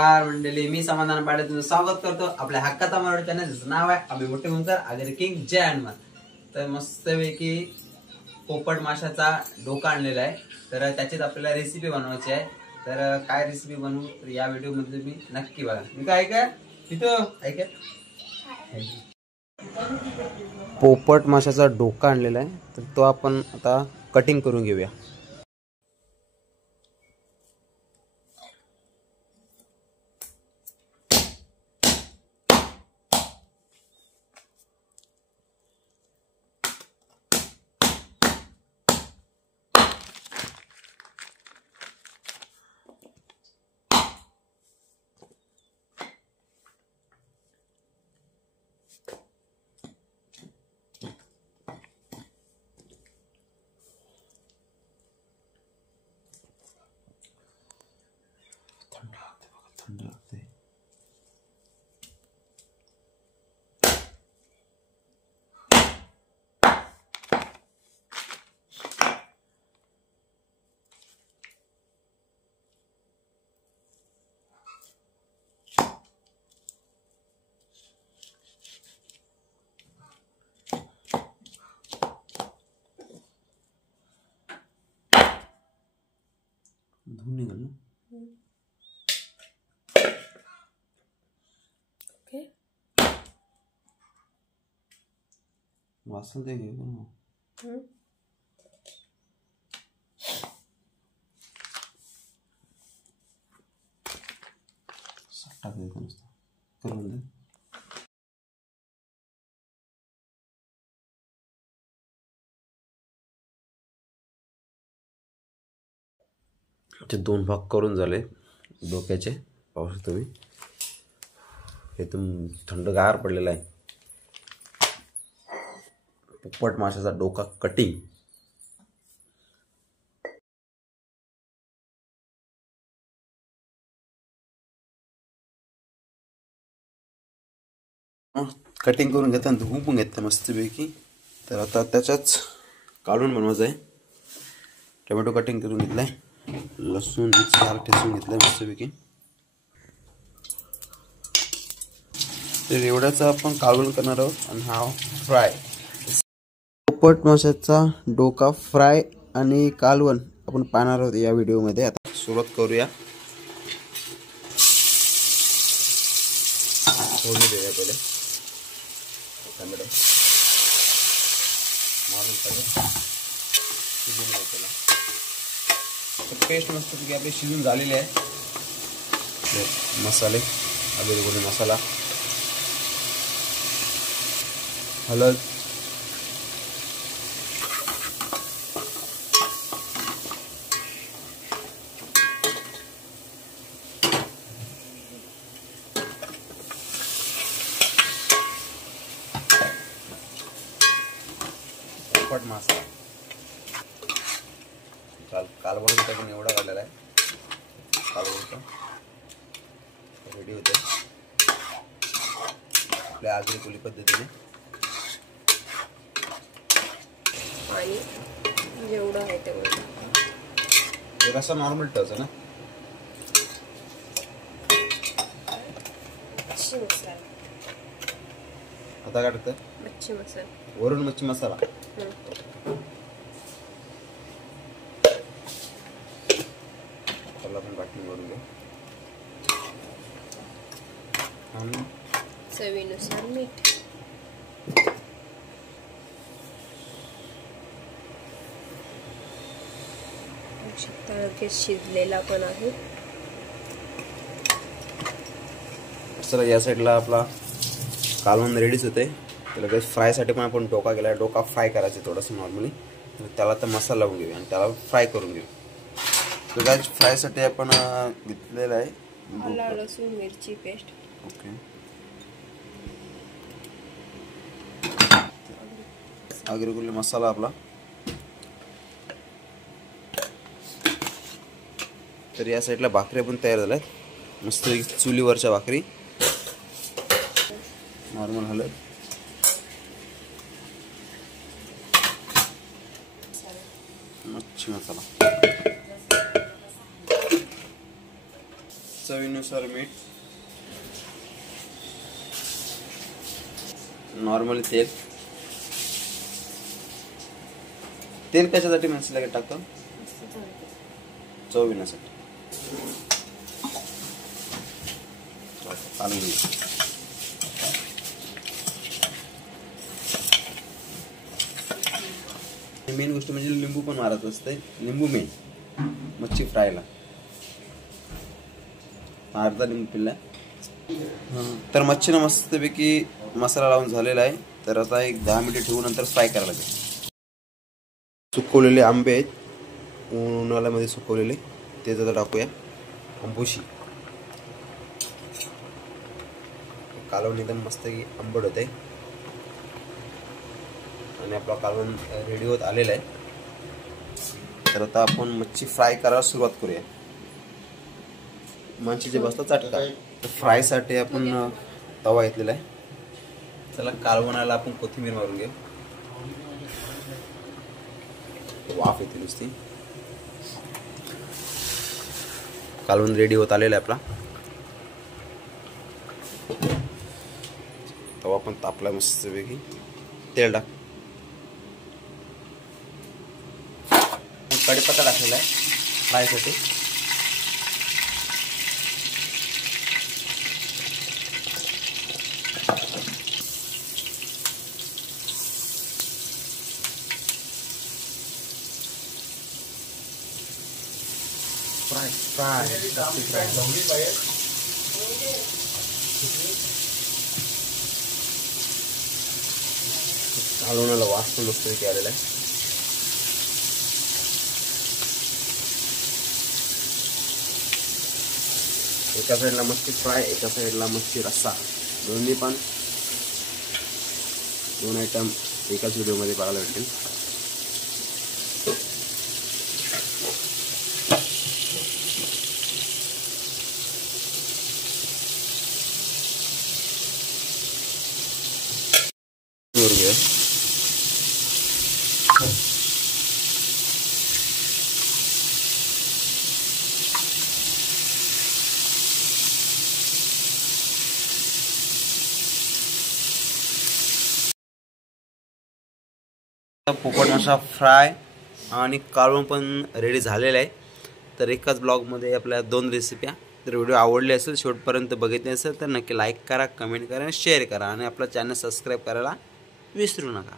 नमस्कार मंडळी, मी समाधान पाडे तुमचं स्वागत करतो आपल्या हक्काचा मराठी चॅनल, ज्याचं नाव आहे अभि मोठे मुंकर आगरी किंग जय हनुमान। तर मस्तपैकी पोपट माशाचा डोका आणलेला आहे, तर त्याचीच आपल्याला रेसिपी बनवायची आहे। तर काय रेसिपी बनवू तर या व्हिडिओ मध्ये तुम्ही नक्की बघा। मी काय ऐका तिथं ऐका, पोपट माशाचा डोका आणलेला आहे, तर तो आपण आता कटिंग करून घेऊया। थंड लागते। धुवून निघाल ना। वासल दे टाक देतो नुसतं करून दे। ते दोन भाग करून झाले डोक्याचे, पाहू शकता तुम्ही एकदम थंडगार पडलेला आहे। पोपट माशाचा डोका कटिंग। कटिंग करून घेताना धुवून पण घेतलं मस्तपैकी। तर आता त्याच्याच काढून बनवायचं आहे। टोमॅटो कटिंग करून घेतलाय, लसूण चार ठेचून घेतलाय मस्तपैकी। तर एवढ्याचा आपण कालवण करणार आहोत आणि हा फ्राय पोपट माशाचा डोका फ्राय आणि कालवण आपण पाहणार आहोत या व्हिडिओ मध्ये। आता सुरुवात करूया। फोडणी देऊया पहिले टोमॅटो मारून शिजून घ्यायला। पेस्ट मस्तपैकी आपली शिजून झालेली आहे। मसाले आगरी कोळी मसाला, हळद, पोपट मासा कालवण टाकून एवढा काढलेला आहे। कालवण रेडी होते आपल्या आगरी कोळी पद्धतीने। आणि जेवढं आहे तेवढं हे कसं नॉर्मल ठेवायचं ना। मच्छी मसाला आता काय टाकतं? मच्छी मसाला, वरून मच्छी मसाला। पण वाटणी करून घेऊ आणि चवीनुसार मीठ। लगेच शिजलेला पण आहे। चला या साईडला आपला कालवण रेडीच होते। तर लगेच फ्रायसाठी पण आपण डोका केला, डोका फ्राय करायचं थोडंसं नॉर्मली। तर त्याला तर मसाला लावून घेऊया आणि त्याला फ्राय करून घेऊ। तर गाइस फ्रायसाठी आपण घेतलेला आहे आलं लसूण मिरची पेस्ट। ओके, आगरी कोळी मसाला आपला। तर या साईडला भाकरी पण तयार झाल्यात मस्त चुलीवरच्या भाकरी। नॉर्मल हळद, मच्छी मसाला। चवीनुसार मीठ, नॉर्मल तेल. तेल कशासाठी मसाला टाकतो? चव येण्यासाठी. मेन गोष्ट म्हणजे लिंबू पण मारत असते. लिंबू मेन मच्छी फ्रायला. अर्धा लिंबू पिल्ला. तर मच्छीनं मस्तपैकी मसाला लावून झालेला आहे. तर आता एक 10 मिनिटे ठेवून नंतर फ्राय करायला लागेल. सुकवलेले आंबे आहेत, उन्हाळ्यामध्ये सुकवलेले, ते जरा टाकूया. आंबोशी कालवण एकदम मस्त की आंबट होते आणि आपला कालवण रेडी होत आलेला आहे. तर आता आपण मच्छी फ्राय करायला सुरुवात करूया. मच्छीचे बसला चटका. तर फ्रायसाठी आपण तवा घेतलेला आहे. चला कालवणाला आपण कोथिंबीर मारून घेऊ. वाफ येते नुसती. कालवण रेडी होत आलेला आहे आपला. तवा पण तापला मस्तपैकी. तेल टाक. कढीपत्ता टाकलेला आहे फ्रायसाठी. कालवणाला वास पण मस्तपैकी आलेला आहे. एका साईडला मच्छी फ्राय, एका साईडला मच्छी रस्सा. दोन्ही पण 2 आयटम एकाच व्हिडिओमध्ये बघायला भेटेल. पोपट मासा फ्राय आणि कालवण पण रेडी झालेला आहे. तर एकाच ब्लॉगमध्ये आपल्या 2 रेसिप्या. तर व्हिडिओ आवडले असेल, शेवटपर्यंत बघितले असेल तर नक्की लाईक करा, कमेंट करा आणि शेअर करा आणि आपला चॅनल सबस्क्राईब करायला विसरू नका.